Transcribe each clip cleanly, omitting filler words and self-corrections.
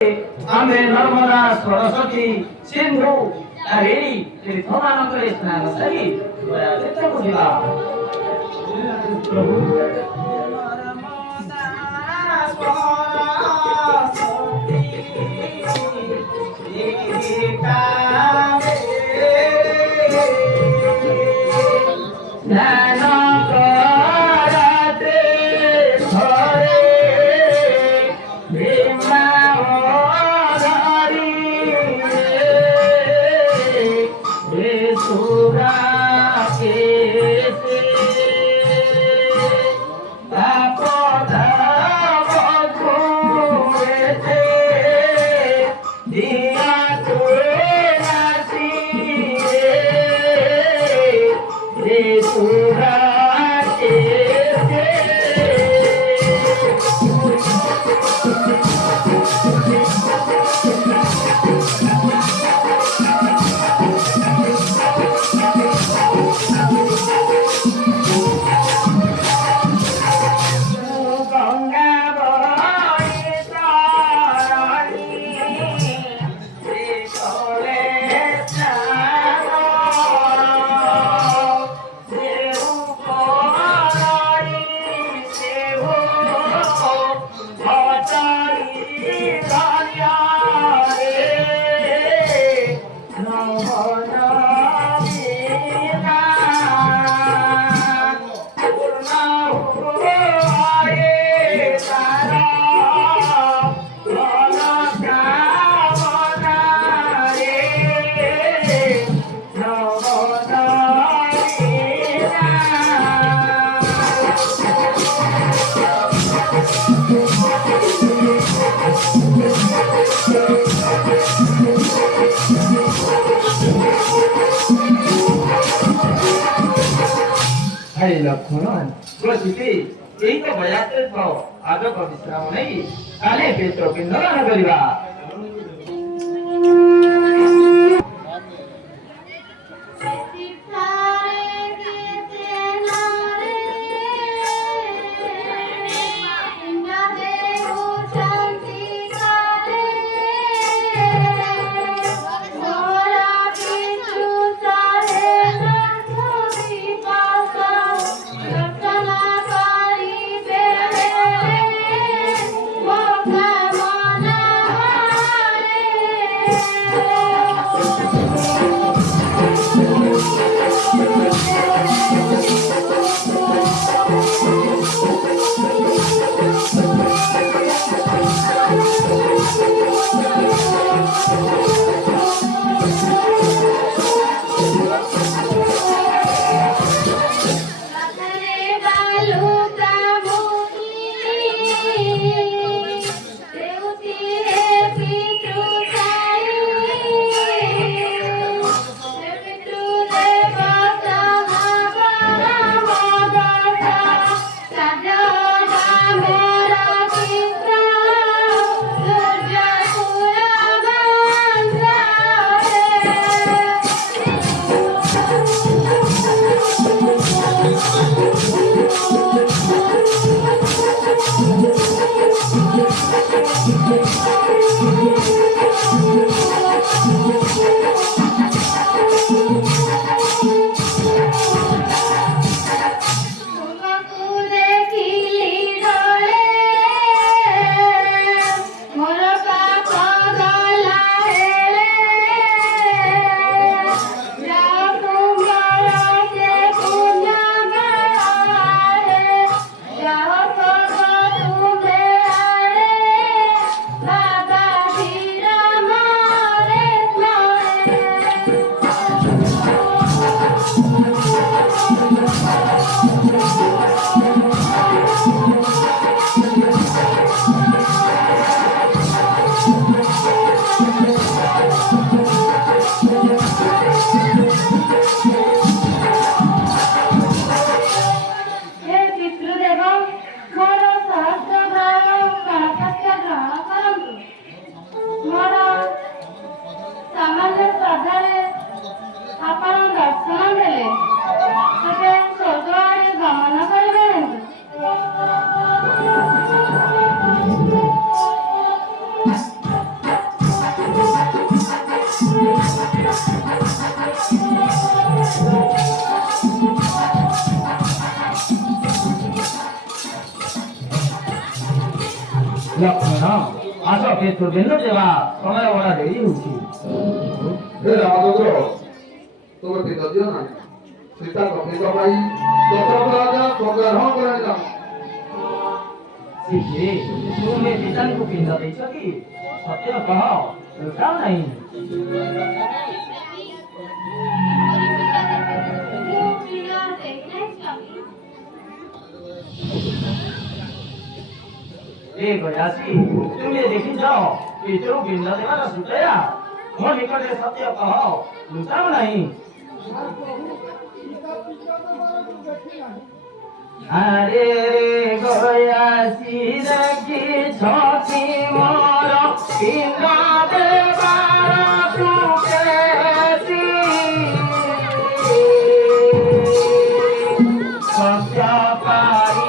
ଆମେ ନର୍ମଦା ସରସ୍ୱତୀ ସିନ୍ଧୁ କାବେରୀ ତୀର୍ଥମାନଙ୍କରେ ସ୍ନାନ ସାରି ତୀର୍ଥକୁ ଯିବା। ପ୍ରଭୁ লক্ষণ প্রতিটি এই তো বয়াতে আদক বিশ্রাম নেই কালে পেত্র পিণ্ডদান କରିବା। ଆସ ପେତ୍ର ବେନ ଦେବା ସମୟ ବଡ଼ା ଡେରି ହେଉଛି। ହେ ରାମଚନ୍ଦ୍ର ତୋର ଦିନ ଦିଅ ନାହିଁ ସୀତା କପିଙ୍କ ପାଇଁ ଦଶରଥ ରାଜା ସ୍ୱର୍ଗାରୋହଣ କରାଇଲା। ସିଏ ତୁମେ ପିତାଙ୍କୁ ପିଣ୍ଡ ଦେଇଛ କି? ସତ୍ୟ କହ, ଲୁଚାଅ ନାହିଁ। ଏ ଗୟାସୀ ତୁମେ ଦେଖିଛ ପିତୃ ପିଣ୍ଡ ଦେବାର ସୁତରା ମୋ ନିକଟରେ ସତ୍ୟ କହ, ଲୁଚାଅ ନାହିଁ। ଆରେ ଗୟାସୀ ଦେଖିଛି ମୋର ପିଣ୍ଡ ଦେବାର ସୁକେସି ସତ୍ୟ ପାଇ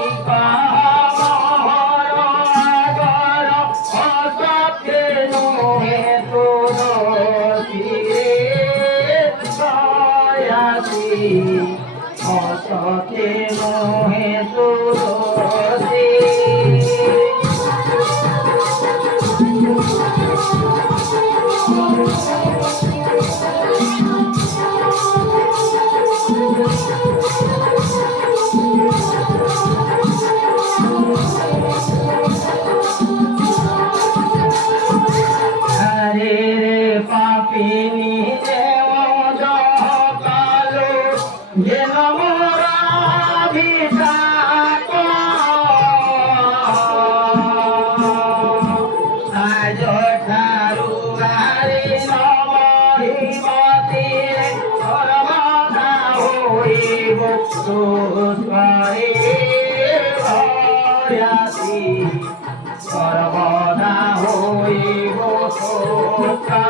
অসতে মোহে তুলসী হরে রে পাপিনী দেব কালো যেন সর্বদা হইব সোতা।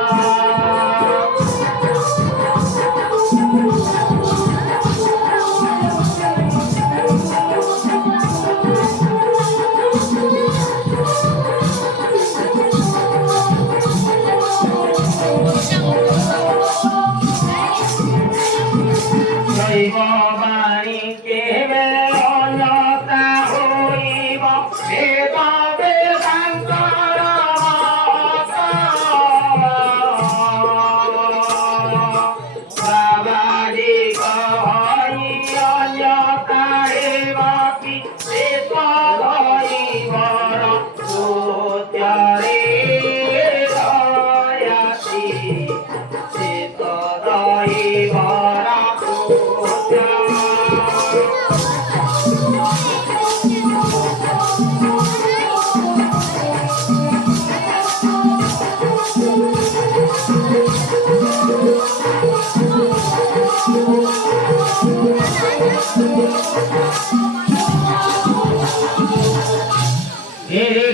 বাণী কেবে অন্যতা হইব বেদ বেদান্তর বাবাজি কহি অন্যতা হেব কি বেদ হইবর সত্যরে দয়াসী চেত দইবর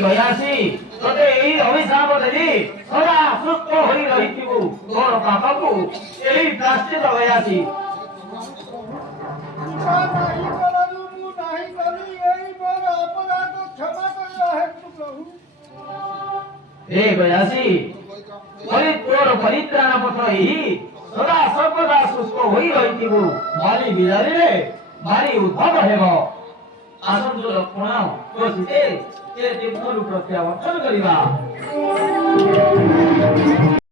ଗୟାସୀ ତତେ ଏହି ଅଭିଶାପ ଦେଲି ସଦା ସୁସ୍ଥ ହୋଇ ରହିଥିବୁ ତୋର ପାପକୁ ଏହି ପ୍ରାଶ୍ଚିତ ଗୟାସୀ। हे ଗୟାସୀ ତୋର ପରିତ୍ରାଣ ପଥ ଏହି ସଦା ସର୍ବଦା ସୁସ୍ଥ ହୋଇ ରହିଥିବୁ। ବାଲି ବିଦାରିରେ ଭାରି ଉଦ୍ଭବ ହେବ। ଆସନ୍ତୁ ଲକ୍ଷ୍ମଣ ଓ ସୀତେ ତୀର୍ଥରୁ ପ୍ରତ୍ୟାବର୍ତ୍ତନ କରିବା।